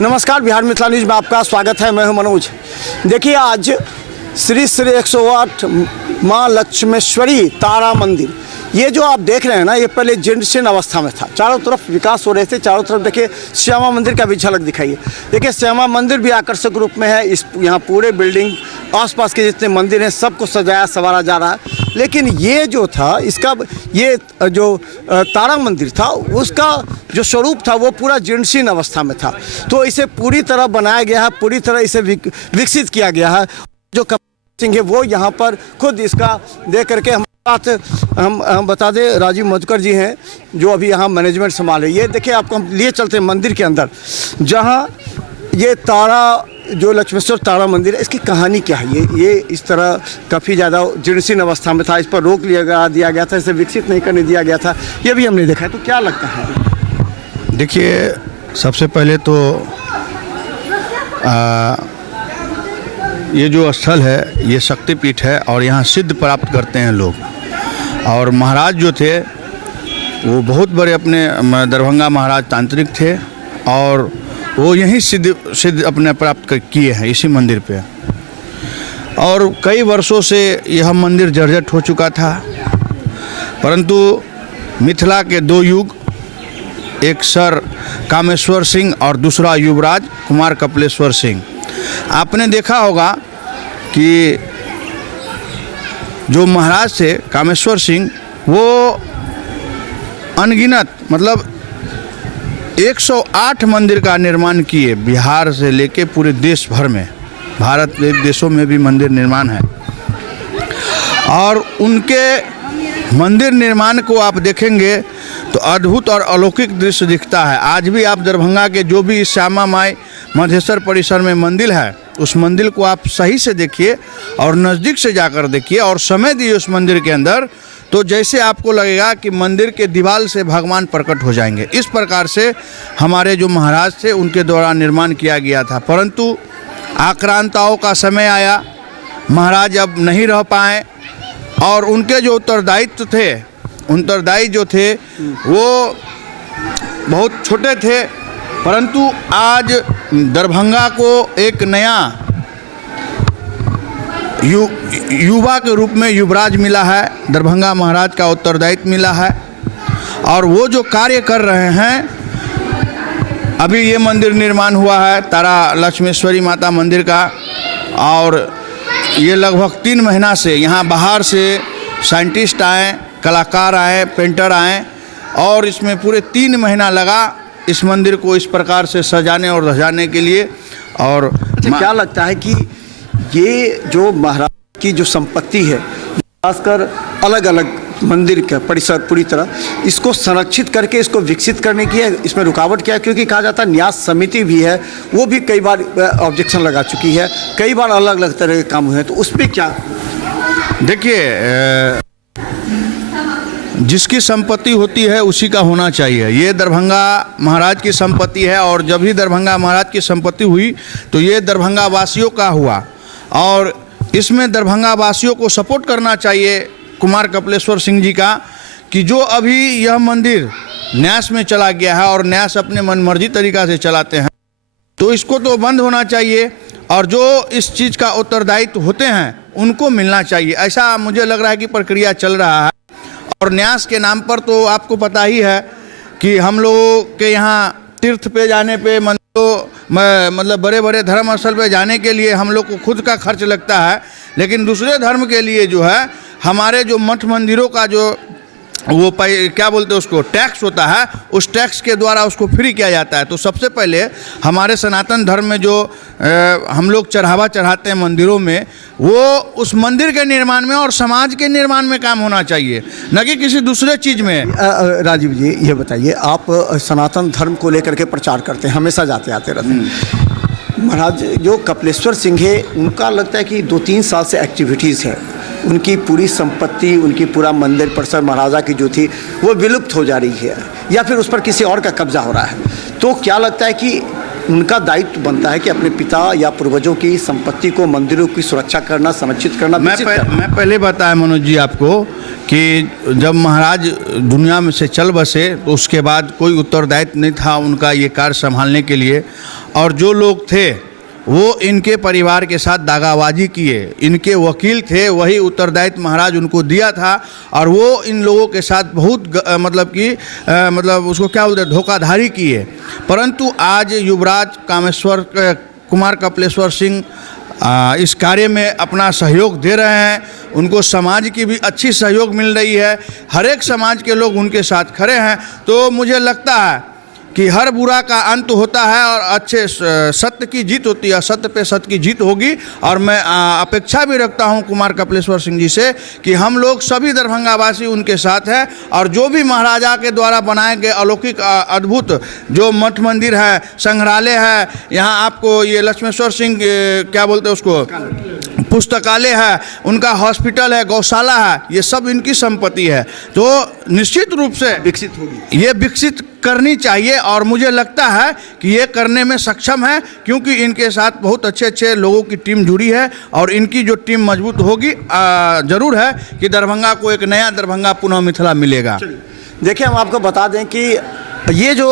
नमस्कार, बिहार मिथिला न्यूज में आपका स्वागत है। मैं हूं मनोज। देखिए, आज श्री श्री 108 माँ लक्ष्मेश्वरी तारा मंदिर, ये जो आप देख रहे हैं ना, ये पहले जीर्ण अवस्था में था। चारों तरफ विकास हो रहे थे, चारों तरफ देखिए श्यामा मंदिर का भी झलक दिखाइए। देखिए, श्यामा मंदिर भी आकर्षक रूप में है। इस यहाँ पूरे बिल्डिंग आसपास के जितने मंदिर हैं सबको सजाया संवारा जा रहा है। लेकिन ये जो था, इसका ये जो तारा मंदिर था, उसका जो स्वरूप था वो पूरा जीर्ण अवस्था में था। तो इसे पूरी तरह बनाया गया है, पूरी तरह इसे विकसित किया गया है। जो कपिल सिंह है वो यहाँ पर खुद इसका देख करके हम बता दें, राजीव मधुकर जी हैं जो अभी यहाँ मैनेजमेंट संभाले। ये देखिए, आपको हम लिए चलते हैं मंदिर के अंदर, जहाँ ये तारा जो लक्ष्मेश्वर तारा मंदिर है, इसकी कहानी क्या है। ये इस तरह काफ़ी ज़्यादा जीर्ण अवस्था में था, इस पर रोक दिया गया था, इसे विकसित नहीं करने दिया गया था, ये भी हमने देखा है। तो क्या लगता है? देखिए, सबसे पहले तो ये जो स्थल है ये शक्तिपीठ है और यहाँ सिद्ध प्राप्त करते हैं लोग। और महाराज जो थे वो बहुत बड़े अपने दरभंगा महाराज तांत्रिक थे और वो यहीं सिद्ध अपने प्राप्त किए हैं इसी मंदिर पे। और कई वर्षों से यह मंदिर जर्जर हो चुका था, परंतु मिथिला के दो युग, एक सर कामेश्वर सिंह और दूसरा युवराज कुमार कपिलेश्वर सिंह, आपने देखा होगा कि जो महाराज थे कामेश्वर सिंह, वो अनगिनत मतलब 108 मंदिर का निर्माण किए, बिहार से लेके पूरे देश भर में, भारत के देशों में भी मंदिर निर्माण है। और उनके मंदिर निर्माण को आप देखेंगे तो अद्भुत और अलौकिक दृश्य दिखता है। आज भी आप दरभंगा के जो भी श्यामा माई मधेश्वर परिसर में मंदिर है, उस मंदिर को आप सही से देखिए और नज़दीक से जाकर देखिए और समय दिए उस मंदिर के अंदर, तो जैसे आपको लगेगा कि मंदिर के दीवार से भगवान प्रकट हो जाएंगे। इस प्रकार से हमारे जो महाराज थे उनके द्वारा निर्माण किया गया था। परंतु आक्रांताओं का समय आया, महाराज अब नहीं रह पाए और उनके जो उत्तरदायी जो थे वो बहुत छोटे थे। परंतु आज दरभंगा को एक नया युवा के रूप में युवराज मिला है, दरभंगा महाराज का उत्तरदायित्व मिला है और वो जो कार्य कर रहे हैं। अभी ये मंदिर निर्माण हुआ है तारा लक्ष्मेश्वरी माता मंदिर का, और ये लगभग 3 महीना से यहाँ बाहर से साइंटिस्ट आए, कलाकार आए, पेंटर आए और इसमें पूरे 3 महीना लगा इस मंदिर को इस प्रकार से सजाने और धजाने के लिए। और क्या लगता है कि ये जो महाराज की जो संपत्ति है, खासकर अलग अलग मंदिर का परिसर पूरी तरह इसको संरक्षित करके इसको विकसित करने की है, इसमें रुकावट क्या है? क्योंकि कहा जाता है न्यास समिति भी है, वो भी कई बार ऑब्जेक्शन लगा चुकी है, कई बार अलग अलग तरह के काम हुए हैं, तो उस पर क्या? देखिए, जिसकी संपत्ति होती है उसी का होना चाहिए। ये दरभंगा महाराज की संपत्ति है और जब भी दरभंगा महाराज की संपत्ति हुई तो ये दरभंगा वासियों का हुआ और इसमें दरभंगा वासियों को सपोर्ट करना चाहिए कुमार कपिलेश्वर सिंह जी का, कि जो अभी यह मंदिर न्यास में चला गया है और न्यास अपने मनमर्जी तरीक़ा से चलाते हैं, तो इसको तो बंद होना चाहिए और जो इस चीज़ का उत्तरदायित्व होते हैं उनको मिलना चाहिए। ऐसा मुझे लग रहा है कि प्रक्रिया चल रहा है। और न्यास के नाम पर तो आपको पता ही है कि हम लोगों के यहाँ तीर्थ पे जाने पे मतलब बड़े बड़े धर्म स्थल पे जाने के लिए हम लोग को खुद का खर्च लगता है, लेकिन दूसरे धर्म के लिए जो है हमारे जो मठ मंदिरों का जो वो क्या बोलते हैं उसको, टैक्स होता है, उस टैक्स के द्वारा उसको फ्री किया जाता है। तो सबसे पहले हमारे सनातन धर्म में जो हम लोग चढ़ावा चढ़ाते हैं मंदिरों में, वो उस मंदिर के निर्माण में और समाज के निर्माण में काम होना चाहिए, न कि किसी दूसरे चीज़ में। राजीव जी, ये बताइए, आप सनातन धर्म को लेकर के प्रचार करते हैं, हमेशा जाते आते रहते हैं। महाराज जो कपिलेश्वर सिंह है, उनका लगता है कि 2-3 साल से एक्टिविटीज़ है, उनकी पूरी संपत्ति, उनकी पूरा मंदिर परिसर महाराजा की जो थी वो विलुप्त हो जा रही है या फिर उस पर किसी और का कब्जा हो रहा है। तो क्या लगता है कि उनका दायित्व बनता है कि अपने पिता या पूर्वजों की संपत्ति को, मंदिरों की सुरक्षा करना, संरक्षित करना? मैं पहले बताया मनोज जी आपको कि जब महाराज दुनिया में से चल बसे तो उसके बाद कोई उत्तरदायित्व नहीं था उनका ये कार्य संभालने के लिए। और जो लोग थे वो इनके परिवार के साथ दागाबाजी किए। इनके वकील थे, वही उत्तरदायित्व महाराज उनको दिया था और वो इन लोगों के साथ बहुत मतलब उसको क्या बोलते हैं, धोखाधड़ी किए। परंतु आज युवराज कुमार कपिलेश्वर सिंह इस कार्य में अपना सहयोग दे रहे हैं। उनको समाज की भी अच्छी सहयोग मिल रही है, हर एक समाज के लोग उनके साथ खड़े हैं। तो मुझे लगता है कि हर बुरा का अंत होता है और अच्छे सत्य की जीत होती है, सत्य पे सत्य की जीत होगी। और मैं अपेक्षा भी रखता हूं कुमार कपिलेश्वर सिंह जी से कि हम लोग सभी दरभंगावासी उनके साथ हैं और जो भी महाराजा के द्वारा बनाए गए अलौकिक अद्भुत जो मठ मंदिर है, संग्रहालय है, यहाँ आपको ये लक्ष्मेश्वर सिंह क्या बोलते हैं उसको, पुस्तकालय है, उनका हॉस्पिटल है, गौशाला है, ये सब इनकी संपत्ति है। तो निश्चित रूप से विकसित होगी, ये विकसित करनी चाहिए और मुझे लगता है कि ये करने में सक्षम है, क्योंकि इनके साथ बहुत अच्छे अच्छे लोगों की टीम जुड़ी है और इनकी जो टीम मजबूत होगी जरूर है कि दरभंगा को एक नया दरभंगा पुनः मिथिला मिलेगा। देखिए, हम आपको बता दें कि ये जो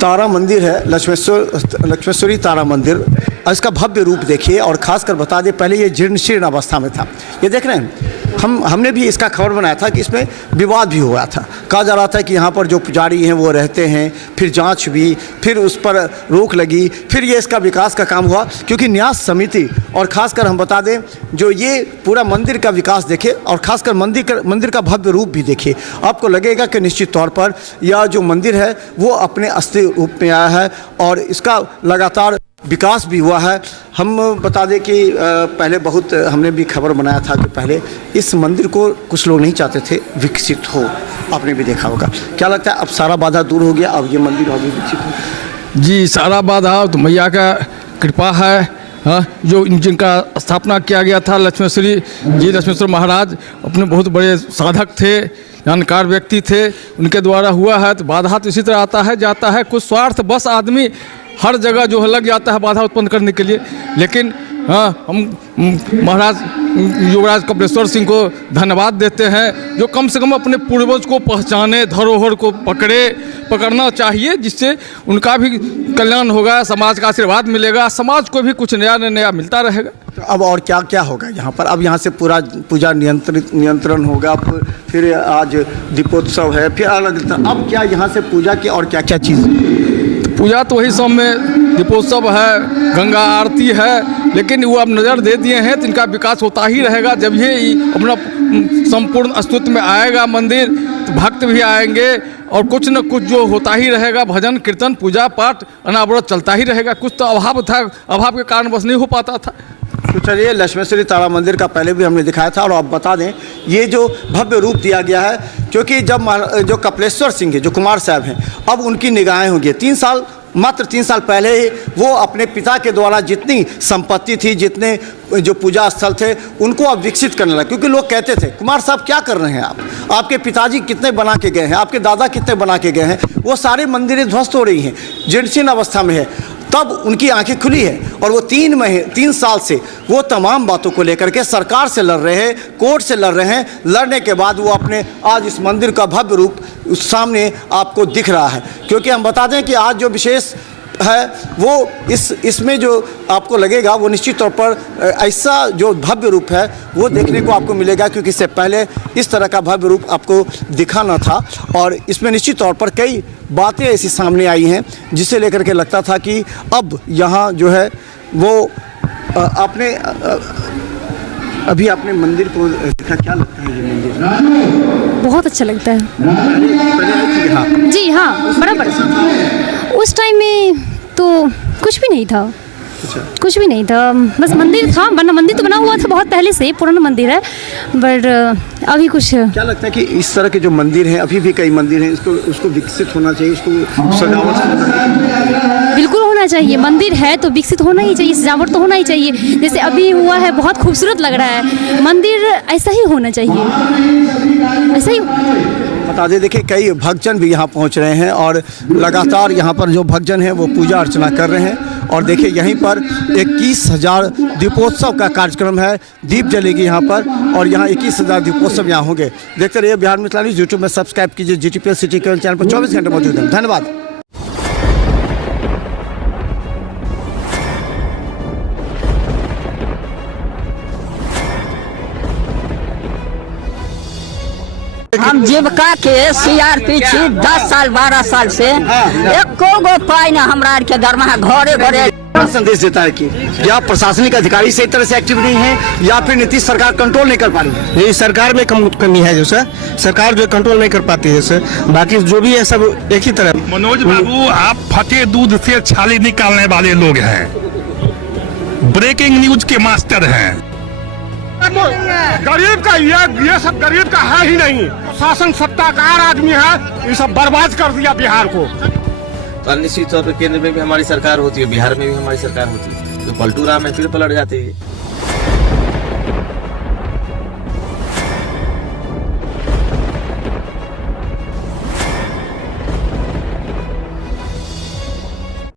तारा मंदिर है, लक्ष्मेश्वरी तारा मंदिर, इसका भव्य रूप देखिए। और खासकर बता दें, पहले ये जीर्ण शीर्ण अवस्था में था। ये देख रहे हैं, हमने भी इसका खबर बनाया था कि इसमें विवाद भी हुआ था। कहा जा रहा था कि यहाँ पर जो पुजारी हैं वो रहते हैं, फिर जांच हुई, फिर उस पर रोक लगी, फिर ये इसका विकास का काम हुआ। क्योंकि न्यास समिति और ख़ासकर हम बता दें जो ये पूरा मंदिर का विकास देखे और ख़ासकर मंदिर का भव्य रूप भी देखिए, आपको लगेगा कि निश्चित तौर पर यह जो मंदिर है वो अपने असली रूप में आया है और इसका लगातार विकास भी हुआ है। हम बता दें कि पहले बहुत हमने भी खबर बनाया था कि पहले इस मंदिर को कुछ लोग नहीं चाहते थे विकसित हो, आपने भी देखा होगा। क्या लगता है अब सारा बाधा दूर हो गया, अब ये मंदिर अभी विकसित हो? जी, सारा बाधा तो मैया का कृपा है। जो जिनका स्थापना किया गया था लक्ष्मेश्वर महाराज अपने बहुत बड़े साधक थे, जानकार व्यक्ति थे, उनके द्वारा हुआ है। तो बाधा तो इसी तरह आता है जाता है, कुछ स्वार्थ बस आदमी हर जगह जो है लग जाता है बाधा उत्पन्न करने के लिए। लेकिन हम महाराज युवराज कपिलेश्वर सिंह को धन्यवाद देते हैं जो कम से कम अपने पूर्वज को पहचाने, धरोहर को पकड़ना चाहिए, जिससे उनका भी कल्याण होगा, समाज का आशीर्वाद मिलेगा, समाज को भी कुछ नया मिलता रहेगा। तो अब और क्या क्या होगा यहाँ पर? अब यहाँ से पूरा पूजा नियंत्रण होगा, फिर आज दीपोत्सव है, फिर अलग। अब क्या यहाँ से पूजा की और क्या क्या चीज़? पूजा तो वही सब में दीपोत्सव है, गंगा आरती है, लेकिन वो अब नज़र दे दिए हैं तो इनका विकास होता ही रहेगा। जब ये अपना संपूर्ण अस्तित्व में आएगा मंदिर तो भक्त भी आएंगे और कुछ न कुछ जो होता ही रहेगा, भजन कीर्तन पूजा पाठ अनावरत चलता ही रहेगा। कुछ तो अभाव था, अभाव के कारण बस नहीं हो पाता था। तो चलिए, लक्ष्मेश्वरी तारा मंदिर का पहले भी हमने दिखाया था और अब बता दें ये जो भव्य रूप दिया गया है, क्योंकि जब जो कपिलेश्वर सिंह है, जो कुमार साहब हैं, अब उनकी निगाहें होंगी। मात्र 3 साल पहले ही वो अपने पिता के द्वारा जितनी संपत्ति थी, जितने जो पूजा स्थल थे, उनको अब विकसित करने लगे। क्योंकि लोग कहते थे कुमार साहब क्या कर रहे हैं आप, आपके पिताजी कितने बना के गए हैं, आपके दादा कितने बना के गए हैं, वो सारी मंदिरें ध्वस्त हो रही हैं, जीर्ण अवस्था में है। तब उनकी आंखें खुली है और वो 3 साल से वो तमाम बातों को लेकर के सरकार से लड़ रहे हैं, कोर्ट से लड़ रहे हैं। लड़ने के बाद वो अपने आज इस मंदिर का भव्य रूप सामने आपको दिख रहा है। क्योंकि हम बता दें कि आज जो विशेष है वो इसमें जो आपको लगेगा वो निश्चित तौर पर ऐसा जो भव्य रूप है वो देखने को आपको मिलेगा, क्योंकि इससे पहले इस तरह का भव्य रूप आपको दिखा न था। और इसमें निश्चित तौर पर कई बातें ऐसी सामने आई हैं जिसे लेकर के लगता था कि अब यहाँ जो है वो आपने अभी आपने मंदिर को देखा, क्या लगता है ये मंदिर? बहुत अच्छा लगता है। पहले हाँ। जी हाँ, बराबर। उस टाइम में तो कुछ भी नहीं था, कुछ भी नहीं था, बस मंदिर था, वरना मंदिर तो बना हुआ था बहुत पहले से, पुराना मंदिर है। बट अभी कुछ क्या लगता है कि इस तरह के जो मंदिर हैं, अभी भी कई मंदिर हैं, उसको विकसित होना चाहिए, इसको सजावट बिल्कुल होना चाहिए। मंदिर है तो विकसित होना ही चाहिए, सजावट तो होना ही चाहिए। जैसे अभी हुआ है बहुत खूबसूरत लग रहा है, मंदिर ऐसा ही होना चाहिए, ऐसा ही। बता दें, देखिए कई भक्तजन भी यहाँ पहुँच रहे हैं और लगातार यहाँ पर जो भक्तजन हैं वो पूजा अर्चना कर रहे हैं। और देखिए यहीं पर 21,000 दीपोत्सव का कार्यक्रम है, दीप जलेगी यहाँ पर और यहाँ 21,000 दीपोत्सव यहाँ होंगे। देखते रहिए बिहार मिथिला न्यूज़। यूट्यूब में सब्सक्राइब कीजिए, GTPS सिटी केवल चैनल पर 24 घंटे मौजूद है। धन्यवाद। हम जीविका के सीआरपी छी 10 साल 12 साल से एको गो पाई न हमरा आर के दरमाहा घरे घरे। संदेश देता है कि या प्रशासनिक अधिकारी सही तरह से एक्टिव नहीं है या फिर नीतीश सरकार कंट्रोल नहीं कर पा रही है। ये सरकार में कमी है जो सर, सरकार जो कंट्रोल नहीं कर पाती है सर, बाकी जो भी है सब एक ही तरह। मनोज बाबू, आप फटे दूध से छाली निकालने वाले लोग हैं, ब्रेकिंग न्यूज के मास्टर हैं। गरीब का ये सब गरीब का है ही नहीं, शासन सत्ताकार आदमी है, ये सब बर्बाद कर दिया बिहार को। तो निश्चित तौर पर केंद्र में भी हमारी सरकार होती है, बिहार में भी हमारी सरकार होती है, तो पलटू राम में फिर पलट जाती है।